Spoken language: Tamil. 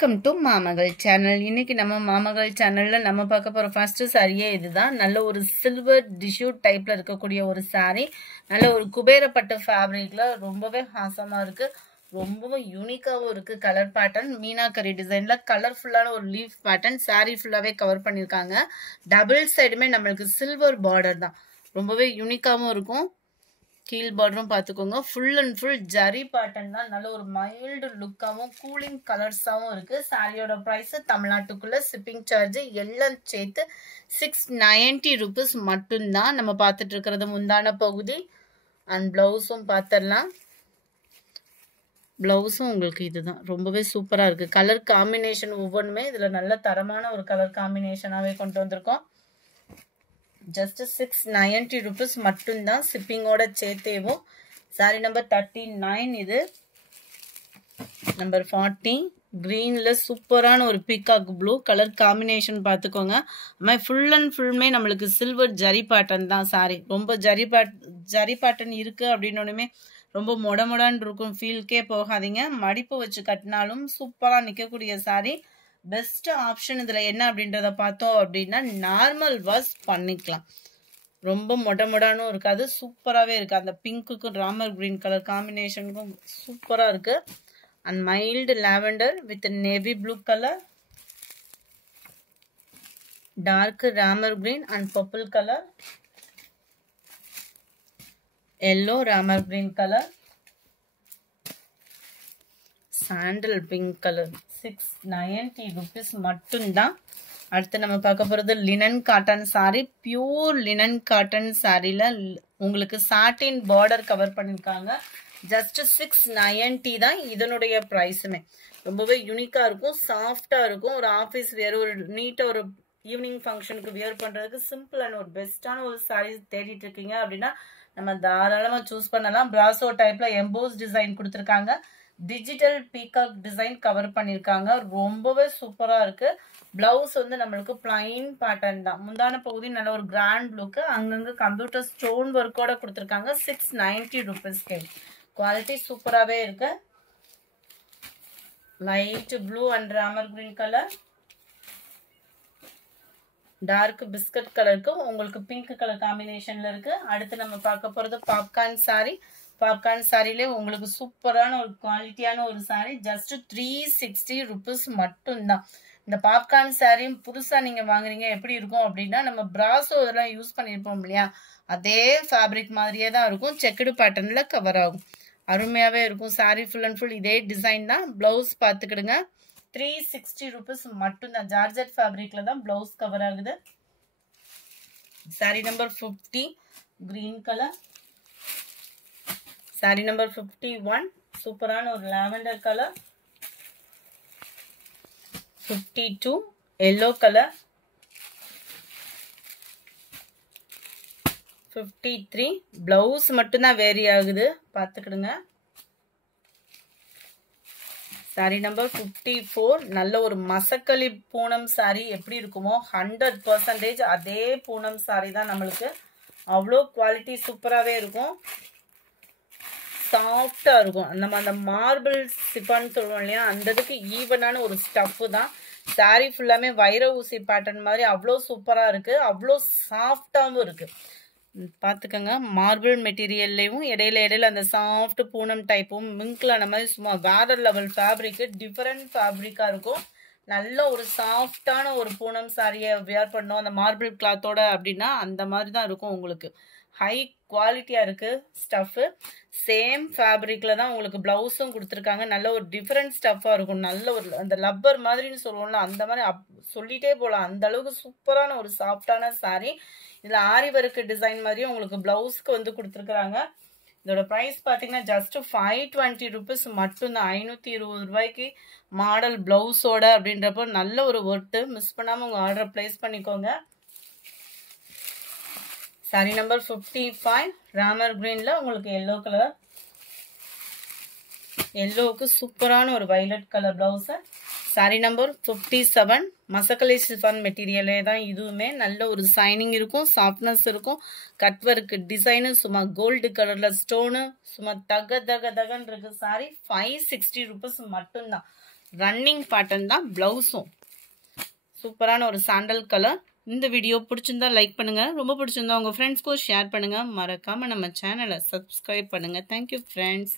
Welcome to மாமகள் channel. இன்னைக்கு நம்ம மாமகள் சேனல்ல நம்ம பார்க்க போற ஃபர்ஸ்ட் சாரியே இதுதான். நல்ல ஒரு சில்வர் டிஷ்யூ டைப்ல இருக்கக்கூடிய ஒரு சாரி. நல்ல ஒரு குபேரப்பட்டு ஃபேப்ரிக்ல ரொம்பவே ஹாசமா இருக்கு. ரொம்பவே யூனிக்காவும் இருக்கு. கலர் பேட்டர்ன் மீனாக்கரி டிசைன்ல கலர்ஃபுல்லான ஒரு லீஃப் பேட்டர்ன் சாரி ஃபுல்லாவே கவர் பண்ணிருக்காங்க. டபுள் சைடுமே நம்மளுக்கு சில்வர் பார்டர் தான். ரொம்பவே யூனிக்காவும் இருக்கும். கீழ் பார்டரும் பார்த்துக்கோங்க. Full and full zari pattern தான். நல்ல ஒரு மைல்டு லுக்காகவும் கூலிங் கலர்ஸாகவும் இருக்கு. சாரியோட ப்ரைஸ் தமிழ்நாட்டுக்குள்ள ஷிப்பிங் சார்ஜ் எல்லாம் சேர்த்து 690 rupees மட்டும்தான். நம்ம பார்த்துட்டு இருக்கிறது முந்தான பகுதி அண்ட் பிளவுஸும் பார்த்துடலாம். பிளவுஸும் உங்களுக்கு இதுதான். ரொம்பவே சூப்பரா இருக்கு. கலர் காம்பினேஷன் ஒவ்வொன்றுமே இதுல நல்ல தரமான ஒரு கலர் காம்பினேஷனாவே கொண்டு வந்திருக்கோம். ஜஸ்ட் 690 rupees மட்டும்தான் ஷிப்பிங்கோட சேர்த்தேவும். Sorry number 39. இது நம்பர் 40 கிரீன்ல சூப்பரான ஒரு பீகாக் ப்ளூ கலர் காம்பினேஷன் பார்த்துக்கோங்க. ஃபுல் அண்ட் ஃபுல்லுமே நம்மளுக்கு சில்வர் ஜரி பேட்டர்ன் தான். சாரி ரொம்ப ஜரி பேட்டர்ன் இருக்கு அப்படின்னோடனே ரொம்ப மொடமொடான்னு இருக்கும். ஃபீல்கே போகாதீங்க. மடிப்பு வச்சு கட்டினாலும் சூப்பரா நிற்கக்கூடிய சாரி. பெஸ்ட் ஆப்ஷன் இதுல என்ன அப்படின்றத பார்த்தோம் அப்படின்னா நார்மல் வாஷ் பண்ணிக்கலாம். ரொம்ப மொடமொடானும் இருக்காது. சூப்பராகவே இருக்கு. அந்த பிங்க்குக்கும் ராமர் கிரீன் கலர் காம்பினேஷனுக்கும் சூப்பரா இருக்கு. And mild lavender with navy blue colour, dark Ramar green and purple colour, yellow Ramar green colour, sandal pink colour. 690 rupees மட்டும்தான். அடுத்து நம்ம பார்க்க போறது linen cotton sari. Pure linen cotton சாரில உங்களுக்கு சாட்டின் பார்டர் கவர் பண்ணிருக்காங்க. ஜஸ்ட் 690 தான் இதனுடைய பிரைஸுமே. ரொம்பவே யூனிக்கா இருக்கும். சாஃப்டா இருக்கும். ஒரு ஆஃபீஸ் வேர், ஒரு நீட்டா ஒரு ஈவினிங் ஃபங்க்ஷனுக்கு வியர் பண்றதுக்கு சிம்பிளான ஒரு பெஸ்டான ஒரு சாரி தேடிட்டு இருக்கீங்க அப்படின்னா நம்ம தாராளமா சூஸ் பண்ணலாம். பிராசோ டைப்ல எம்போஸ் டிசைன் கொடுத்துருக்காங்க. டிஜிட்டல் பீகாக் டிசைன் கவர் பண்ணிருக்காங்க. ரொம்பவே சூப்பரா இருக்கு. பிளவுஸ் வந்து நம்மளுக்கு பிளைன் பேட்டர்ன் தான். முந்தான பகுதி நல்ல ஒரு கிராண்ட் லுக்கு. அங்கங்க கம்ப்யூட்டர் ஸ்டோன் ஒர்க்கோட கொடுத்துருக்காங்க. 690 rupees. குவாலிட்டி சூப்பராகவே இருக்கு. Light blue and Ramar green colour, dark biscuit கலருக்கு உங்களுக்கு பிங்க் கலர் காம்பினேஷன்ல இருக்கு. அடுத்து நம்ம பார்க்க போறது பாப்கார்ன் சாரி. பாப்கார்ன் சாரிலே உங்களுக்கு சூப்பரான ஒரு குவாலிட்டியான ஒரு சாரி. ஜஸ்ட் 360 rupees மட்டும்தான். இந்த பாப்கார்ன் சாரியும் புதுசா நீங்க வாங்குறீங்க எப்படி இருக்கும் அப்படின்னா நம்ம பிராசோ இதெல்லாம் யூஸ் பண்ணியிருப்போம் இல்லையா, அதே ஃபேப்ரிக் மாதிரியே தான் இருக்கும். செக்குடு பேட்டர்ன்ல கவர் ஆகும். அருமையாவே இருக்கும். சாரி ஃபுல் அண்ட் ஃபுல் இதே டிசைன் தான். பிளவுஸ் பார்த்துக்கிடுங்க. 360 rupees மட்டும்தான். ஜார்ஜெட் ஃபேப்ரிக்ல தான் பிளவுஸ் கவர் ஆகுது. Sorry number 50 green colour. Sorry number 51 சூப்பரான ஒரு lavender colour. 52 yellow colour. 53 blouse மட்டும்தான் வேரி ஆகுது. பார்த்துக்கிடுங்க. சாரி நம்பர் 54 நல்ல ஒரு மசக்களி பூனம் சாரி எப்படி இருக்குமோ 100% அதே பூனம் சாரி தான் நம்மளுக்கு. அவ்வளோ குவாலிட்டி சூப்பராகவே இருக்கும். சாஃப்டா இருக்கும். நம்ம அந்த மார்பிள் சிப்பான்னு சொல்லுவோம் இல்லையா, அந்த இதுக்கு ஈவனான ஒரு ஸ்டஃப் தான். சாரி ஃபுல்லாமே வைர ஊசி பேட்டர்ன் மாதிரி அவ்வளோ சூப்பரா இருக்கு. அவ்வளோ சாஃப்டாவும் இருக்கு. பார்த்துக்கோங்க. மார்பிள் மெட்டீரியல்லையும் இடையில அந்த சாஃப்ட் பூனம் டைப்பும் மிங்க்ல அந்த மாதிரி சும்மா வேற லெவல் ஃபேப்ரிக், டிஃபரெண்ட் ஃபேப்ரிக்கா இருக்கும். நல்ல ஒரு சாஃப்டான ஒரு பூனம் சாரியை வியர் பண்ணோம் அந்த மார்பிள் கிளாத்தோட அப்படின்னா அந்த மாதிரி தான் இருக்கும். உங்களுக்கு ஹை குவாலிட்டியா இருக்கு ஸ்டஃப். சேம் ஃபேப்ரிக்ல தான் உங்களுக்கு பிளவுஸும் கொடுத்துருக்காங்க. நல்ல ஒரு டிஃபரெண்ட் ஸ்டஃபா இருக்கும். நல்ல ஒரு அந்த லப்பர் மாதிரின்னு சொல்லுவோம்ல அந்த மாதிரி சொல்லிட்டே போகலாம். அந்த அளவுக்கு சூப்பரான ஒரு சாஃப்டான சாரி. இதுல ஆரி ஒர்க் டிசைன் மாதிரியே உங்களுக்கு பிளவுஸ்க்கு வந்து கொடுத்துருக்காங்க. இதோட பிரைஸ் பாத்தீங்கன்னா ஜஸ்ட் 520 rupees மட்டும்தான். 520 ரூபாய்க்கு மாடல் பிளவுஸோட அப்படின்றப்போ நல்ல ஒரு ஒர்த்து. மிஸ் பண்ணாம உங்க ஆர்டர் பிளேஸ் பண்ணிக்கோங்க. சாரி நம்பர் 55 ராமர் கிரீன்ல உங்களுக்கு எல்லோ கலர். எல்லோவுக்கு சூப்பரான ஒரு violet colour blouse. Sari number 57 மசக்கலை சிஃபான் மெட்டீரியலே தான். இதுவுமே நல்ல ஒரு சைனிங் இருக்கும், சாஃப்ட்னஸ் இருக்கும். கட் ஒர்க் டிசைனு சும்மா கோல்டு கலர்ல ஸ்டோனு சும்மா தகன்னு இருக்கு. சாரி 560 rupees மட்டும்தான். ரன்னிங் பேட்டர்ன் தான் ப்ளவுஸும். சூப்பரான ஒரு சாண்டல் கலர். இந்த வீடியோ பிடிச்சிருந்தா லைக் பண்ணுங்க, ரொம்ப பிடிச்சிருந்தா உங்க ஃப்ரெண்ட்ஸ்க்கும் ஷேர் பண்ணுங்க, மறக்காம நம்ம சேனலை சப்ஸ்கிரைப் பண்ணுங்க. Thank you friends.